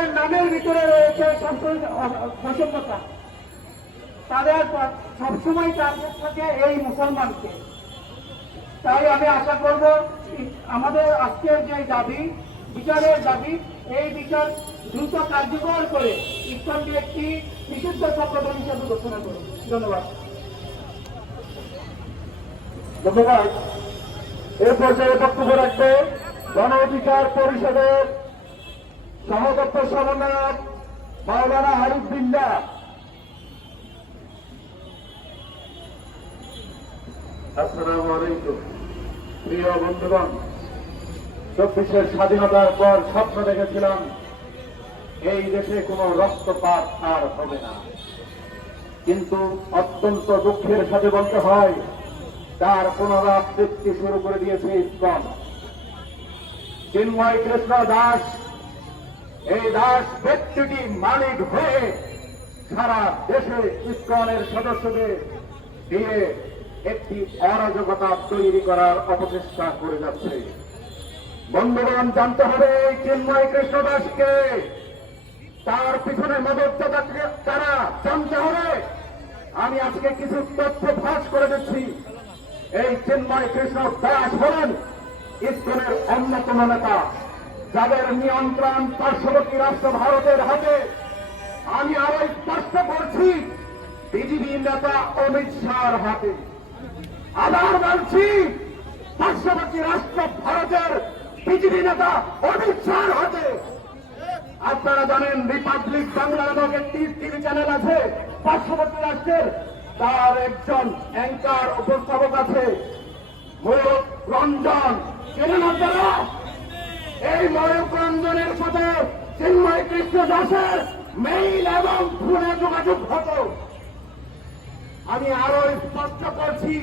তাদের নামের ভিতরে রয়েছে বৈষম্যতা, তাদের সবসময় টার্গেট থাকে এই মুসলমানকে। তাই আমি আশা করব আমাদের আজকের যে দাবি, বিচারের দাবি, এই বিচার দ্রুত কার্যকর করে ইসলামকে একটি বিশুদ্ধ সংগঠন হিসেবে ঘোষণা করুন। ধন্যবাদ। ধন্যবাদ। এ পর্যায়ে বক্তব্য রাখবে গণ অধিকার পরিষদের সহদপ্ত সমন্বয়ক মাওলানা আরিফ বিল্লাহ। আসসালামু আলাইকুম। প্রিয় বন্ধুগণ, 24-এর স্বাধীনতার পর স্বপ্ন দেখেছিলাম এই দেশে কোনো রক্তপাত আর হবে না, কিন্তু অত্যন্ত দুঃখের সাথে বলতে হয় তার পুনরাবৃত্তি শুরু করে দিয়েছে ইসকন। চিন্ময় কৃষ্ণ দাস, এই দাস ব্যক্তিটি মালিক হয়ে সারা দেশে ইসকনের সদস্যদের দিয়ে একটি অরাজকতা তৈরি করার অপচেষ্টা করে যাচ্ছে। বন্ধুগণ, জানতে হবে এই চিন্ময় কৃষ্ণ দাসকে, তার পিছনে মদতদাতা কারা জানতে হবে। আমি আজকে কিছু তথ্য ফাঁস করে দিচ্ছি। এই চিন্ময় কৃষ্ণ দাস হলেন ইসকনের অন্যতম নেতা, যাদের নিয়ন্ত্রণ পার্শ্ববর্তী রাষ্ট্র ভারতের হাতে। আমি আরো স্পষ্ট করছি, বিজেপি নেতা অমিত শাহর হাতে। আবার বলছি, পার্শ্ববর্তী রাষ্ট্র ভারতের বিজেপি নেতা অমিত শাহর হাতে। আপনারা জানেন, রিপাবলিক বাংলা নামক একটি টিভি চ্যানেল আছে পার্শ্ববর্তী রাষ্ট্রের, তার একজন অ্যাঙ্কার উপস্থাপক আছে ময়ূক রঞ্জন। চেনেন আপনারা? এই ময়ূক রঞ্জনের সাথে চিন্ময় কৃষ্ণ দাসের মেইল এবং ফোনে যোগাযোগ হতো। আমি আরো স্পষ্ট করছি,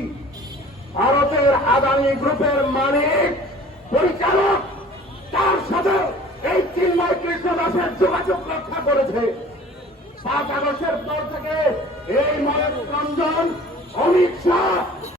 ভারতের আদানি গ্রুপের মালিক পরিচালক তার সাথে এই চিন্ময় কৃষ্ণ দাসের যোগাযোগ রক্ষা করেছে। 5 আগস্টের পর থেকে এই ময়ূক রঞ্জন, অমিত শাহ